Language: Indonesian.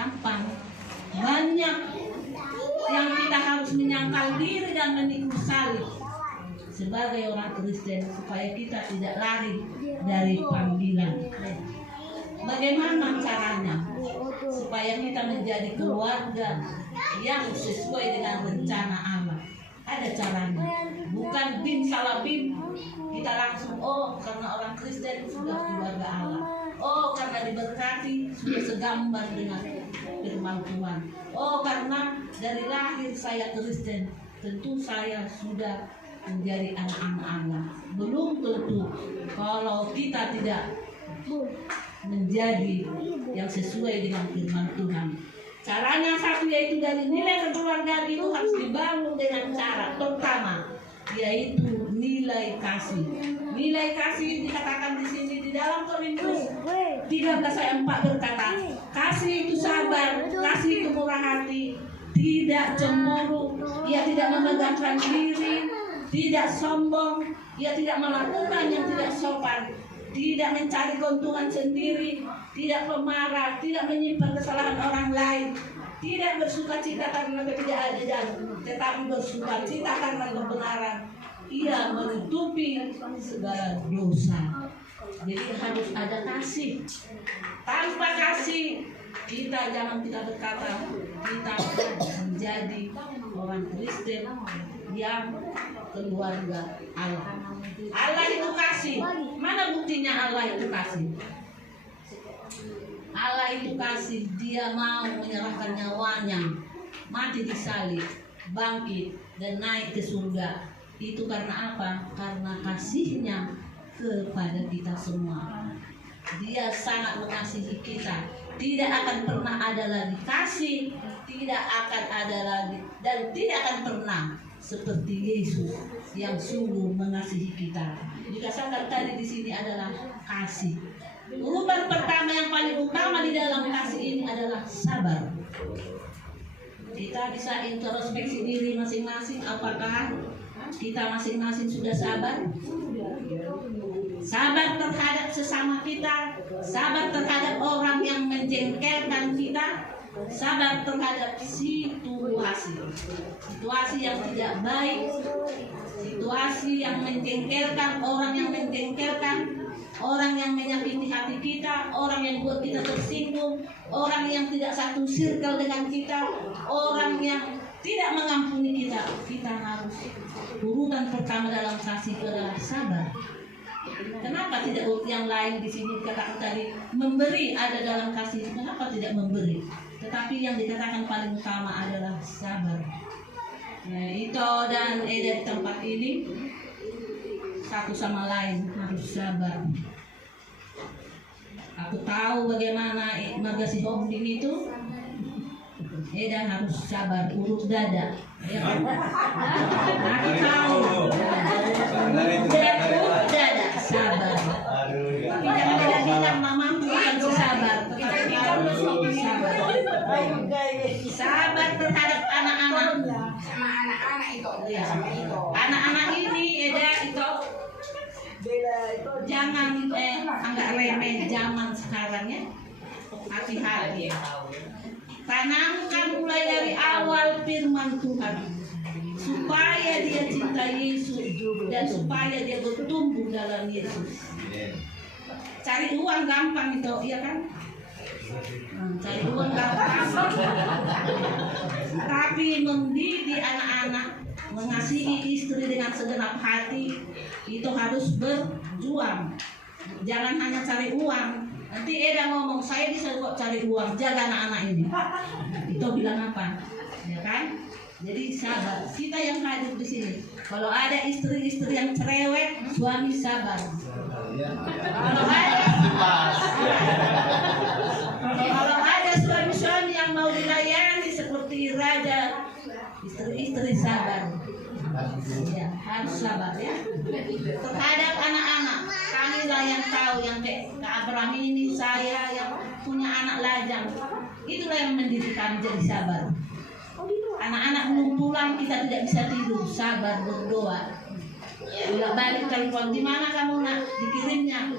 gampang. Banyak yang kita harus menyangkal diri dan menikung salib sebagai orang Kristen supaya kita tidak lari dari panggilan. Bagaimana caranya supaya kita menjadi keluarga yang sesuai dengan rencana Allah? Ada caranya, bukan bin salah bin kita langsung karena orang Kristen sudah keluarga Allah, karena diberkati sudah segambar dengan firman Tuhan, karena dari lahir saya Kristen tentu saya sudah menjadi anak-anak Allah. Belum tentu kalau kita tidak menjadi yang sesuai dengan firman Tuhan. Caranya satu yaitu dari nilai kekeluargaan itu harus dibangun dengan cara pertama yaitu nilai kasih. Nilai kasih dikatakan di sini di dalam Korintus 13 ayat 4 berkata, kasih itu sabar, kasih itu murah hati, tidak cemburu, ia tidak memegahkan diri, tidak sombong, ia tidak melakukan yang tidak sopan, tidak mencari keuntungan sendiri, tidak pemarah, tidak menyimpan kesalahan orang lain, tidak bersukacita karena ketidakadilan, tetapi bersukacita karena kebenaran. Ia menutupi segala dosa. Jadi harus ada kasih. Tanpa kasih kita berkata kita menjadi orang Kristen yang keluarga Allah. Allah itu kasih. Mana buktinya Allah itu kasih? Allah itu kasih. Dia mau menyerahkan nyawanya, mati di salib, bangkit dan naik ke surga. Itu karena apa? Karena kasihnya kepada kita semua. Dia sangat mengasihi kita. Tidak akan pernah ada lagi kasih, tidak akan ada lagi dan tidak akan pernah seperti Yesus yang sungguh mengasihi kita. Dikatakan tadi di sini adalah kasih. Urutan pertama yang paling utama di dalam kasih ini adalah sabar. Kita bisa introspeksi diri masing-masing, apakah kita masing-masing sudah sabar? Sabar terhadap sesama kita, sabar terhadap orang yang menjengkelkan kita, sabar terhadap situasi yang tidak baik, situasi yang menjengkelkan, orang yang menjengkelkan, orang yang menyakiti hati kita, orang yang buat kita tersinggung, orang yang tidak satu circle dengan kita, orang yang tidak mengampuni kita. Kita harus urutan pertama dalam kasih adalah sabar. Kenapa tidak yang lain di sini dikatakan tadi memberi ada dalam kasih? Kenapa tidak memberi? Tetapi yang dikatakan paling utama adalah sabar. Ito dan Eda di tempat ini satu sama lain harus sabar. Aku tahu bagaimana marga si Homding itu. Eda harus sabar, urut dada. Ya kan? Aku tahu. Urut dada, sabar. Tapi jangan bilang mamamu bukan sabar, tetapi kamu sabar. Sabar terhadap anak-anak. Sama anak-anak itu. Ya. Sama itu. Anak-anak ini Eda itu jangan anggap remeh zaman sekarang ya. Hati-hati. Tanamkan mulai dari awal firman Tuhan supaya dia cinta Yesus dan supaya dia bertumbuh dalam Yesus. Cari uang gampang itu, iya kan? Cari uang gampang. Tapi mendidik anak-anak, mengasihi istri dengan segenap hati itu harus berjuang. Jangan hanya cari uang. Nanti Eda ngomong, saya bisa kok cari uang, jaga anak-anak ini. Itu bilang apa? Ya kan? Jadi sabar. Kita yang hadir di sini. Kalau ada istri-istri yang cerewet, suami sabar. Kalau ada suami-suami yang mau dilayani seperti raja, istri-istri sabar. Ya, harus sabar ya. Terhadap anak-anak, kamilah yang tahu yang kayak Kak Abraham ini, saya yang punya anak lajang. Itulah yang mendidik kami jadi sabar. Anak-anak belum pulang, kita tidak bisa tidur, sabar berdoa. Bila balik telepon, di mana kamu nak dikirimnya?